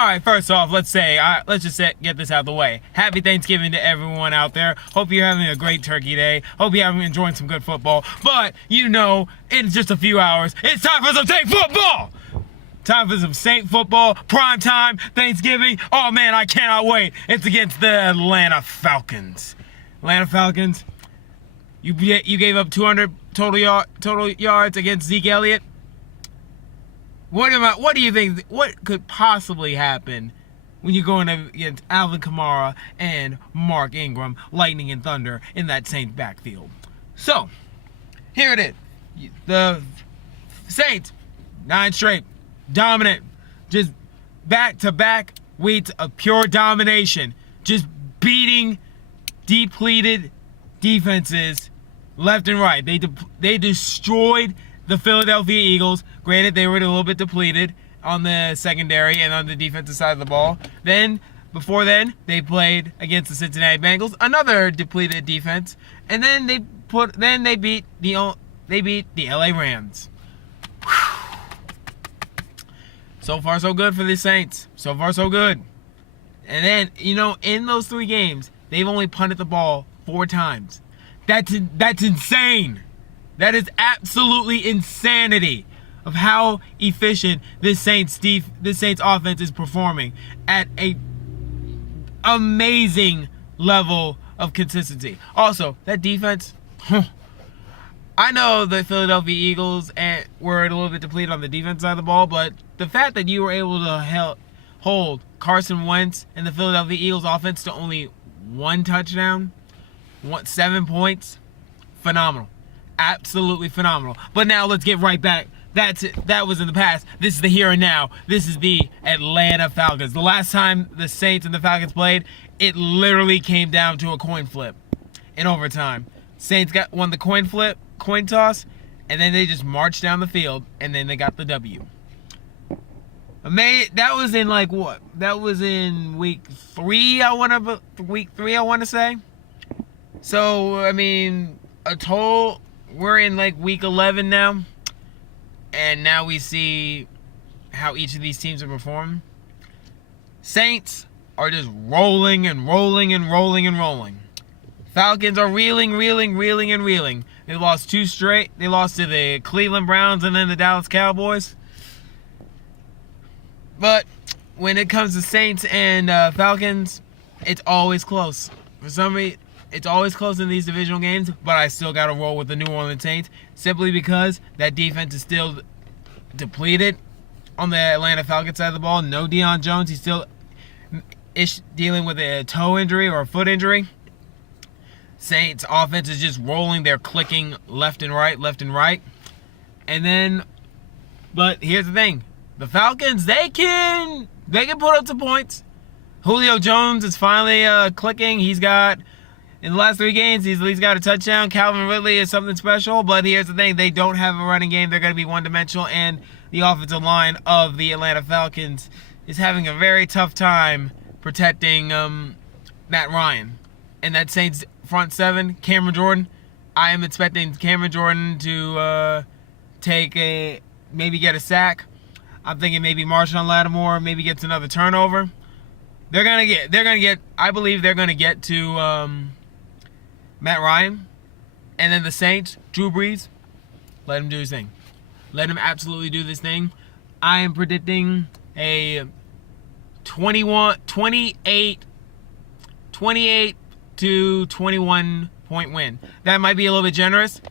All right, first off, let's just get this out of the way. Happy Thanksgiving to everyone out there. Hope you're having a great turkey day. Hope you're enjoying some good football. But, in just a few hours, it's time for some Saint football! Time for some Saint football, prime time, Thanksgiving. Oh, man, I cannot wait. It's against the Atlanta Falcons. Atlanta Falcons, you gave up 200 total yards against Zeke Elliott. What do you think? What could possibly happen when you're going against Alvin Kamara and Mark Ingram, lightning and thunder in that Saints backfield? So, here it is. The Saints, 9 straight, dominant, just back-to-back weeks of pure domination, just beating depleted defenses left and right. They destroyed the Philadelphia Eagles. Granted, they were a little bit depleted on the secondary and on the defensive side of the ball. Before then, they played against the Cincinnati Bengals, another depleted defense, and then they beat the LA Rams. Whew. So far, so good for the Saints. So far, so good. And then, in those 3 games, they've only punted the ball 4 times. That's insane. That is absolutely insanity of how efficient this Saints offense is performing at a amazing level of consistency. Also, that defense, I know the Philadelphia Eagles were a little bit depleted on the defense side of the ball, but the fact that you were able to hold Carson Wentz and the Philadelphia Eagles offense to only 1 touchdown, 7 points, phenomenal. Absolutely phenomenal. But now let's get right back. That was in the past. This is the here and now. This is the Atlanta Falcons. The last time the Saints and the Falcons played, it literally came down to a coin flip in overtime. Saints won the coin toss, and then they just marched down the field, and then they got the W. That was in what? That was in week 3. I want to say. So we're in week 11 now, and now we see how each of these teams are performing. Saints are just rolling and rolling and rolling and rolling. Falcons are reeling. They lost 2 straight. They lost to the Cleveland Browns and then the Dallas Cowboys. But when it comes to Saints and Falcons, it's always close. For some reason, it's always close in these divisional games, but I still got to roll with the New Orleans Saints simply because that defense is still depleted on the Atlanta Falcons side of the ball. No Deion Jones. He's still dealing with a toe injury or a foot injury. Saints offense is just rolling. They're clicking left and right. But here's the thing. The Falcons, they can put up some points. Julio Jones is finally clicking. In the last 3 games, he's got a touchdown. Calvin Ridley is something special, but here's the thing. They don't have a running game. They're going to be one-dimensional, and the offensive line of the Atlanta Falcons is having a very tough time protecting Matt Ryan. And that Saints front 7, Cameron Jordan, I am expecting Cameron Jordan to maybe get a sack. I'm thinking maybe Marshawn Lattimore maybe gets another turnover. I believe they're going to get to Matt Ryan, and then the Saints, Drew Brees, let him do his thing. Let him absolutely do this thing. I am predicting a 28 to 21 point win. That might be a little bit generous,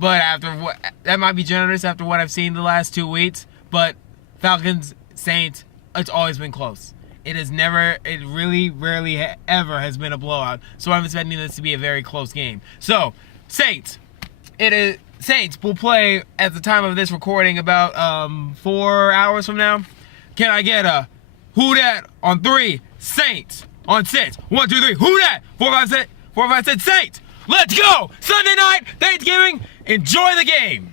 but after what I've seen the last 2 weeks. But Falcons, Saints, it's always been close. It really rarely ever has been a blowout. So I'm expecting this to be a very close game. So, Saints will play at the time of this recording about 4 hours from now. Can I get a who dat on 3? Saints on 6. 1, 2, 3. Who dat? 4, 5, 6. 4, 5, 6. Saints. Let's go. Sunday night, Thanksgiving. Enjoy the game.